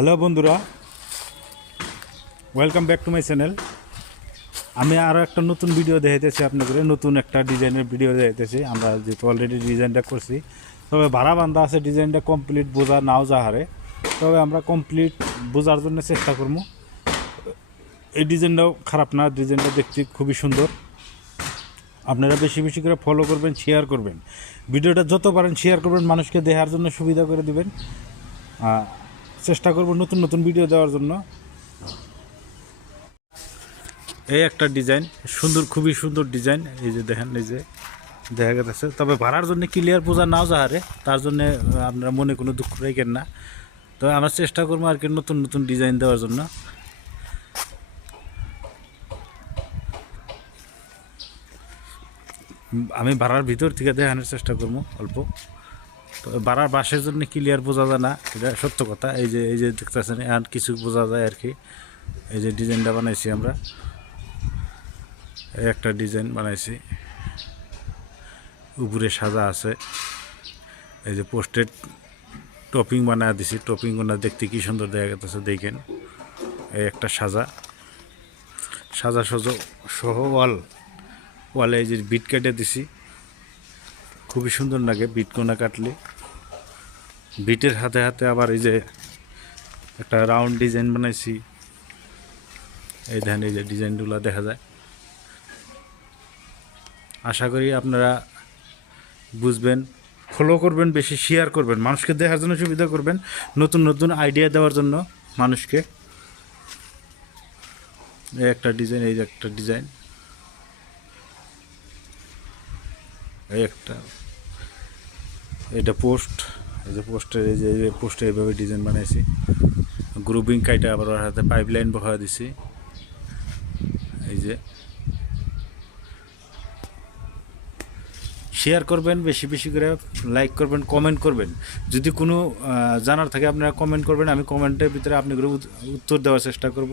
Hello বন্ধুরা, welcome back to my channel. আমি আরও একটা নতুন ভিডিও দেখাইতেছি আপনাদের, নতুন একটা ডিজাইনের ভিডিও দেখাইতেছি। আমরা যেহেতু অলরেডি ডিজাইনটা করছি, তবে ভাড়া বান্ধা আছে, ডিজাইনটা কমপ্লিট বোঝা নাও যাহারে, তবে আমরা কমপ্লিট বোঝার জন্য চেষ্টা করবো। এই ডিজাইনটাও খারাপ না, ডিজাইনটা দেখতে খুবই সুন্দর। আপনারা বেশি বেশি করে ফলো করবেন, শেয়ার করবেন, ভিডিওটা যত পারেন শেয়ার করবেন, মানুষকে দেখার জন্য সুবিধা করে দিবেন। চেষ্টা করব নতুন নতুন ভিডিও দেওয়ার জন্য। এই একটা ডিজাইন সুন্দর, খুবই সুন্দর ডিজাইন। এই যে দেখেন, এই যে দেখা গেছে। তবে ভাড়ার জন্য ক্লিয়ার বোঝা নাও যাহারে, তার জন্য আপনারা মনে কোনো দুঃখ রাখেন না। তবে আমরা চেষ্টা করবো আর কি নতুন নতুন ডিজাইন দেওয়ার জন্য। আমি ভাড়ার ভিতর থেকে দেখানোর চেষ্টা করবো অল্প। তো ভাড়ার বাসের জন্য ক্লিয়ার বোঝা যায় না, এটা সত্য কথা। এই যে দেখতেছেন, আর কিছু বোঝা যায় আর কি। এই যে ডিজাইনটা বানাইছি আমরা, এই একটা ডিজাইন বানাইছি, উপরে সাজা আছে। এই যে পোস্টেড টপিং বানায় দিছি, টপিংগুলো দেখতে কি সুন্দর দেখা গেছে দেখেন। এই একটা সাজা সহ ওয়ালে এই যে বিট কেটে দিছি, খুবই সুন্দর লাগে বিটগুলো কাটলে। বিটের হাতে হাতে আবার এই যে একটা রাউন্ড ডিজাইন বানাইছি। এই দেখেন, এই যে ডিজাইনগুলো দেখা যায়। আশা করি আপনারা বুঝবেন, ফলো করবেন, বেশি শেয়ার করবেন, মানুষকে দেখার জন্য সুবিধা করবেন, নতুন নতুন আইডিয়া দেওয়ার জন্য মানুষকে। এই একটা ডিজাইন, এই যে একটা ডিজাইন, এই একটা, এটা পোস্ট। এই যে পোস্টের, এই যে পোস্টে এইভাবে ডিজাইন বানাইছি, গ্রুপিং কাইটা আবার ওর হাতে পাইপ লাইন বসা দিছি। এই যে শেয়ার করবেন, বেশি বেশি করে লাইক করবেন, কমেন্ট করবেন। যদি কোনো জানার থাকে আপনারা কমেন্ট করবেন, আমি কমেন্টের ভিতরে আপনাদের উত্তর দেওয়ার চেষ্টা করব।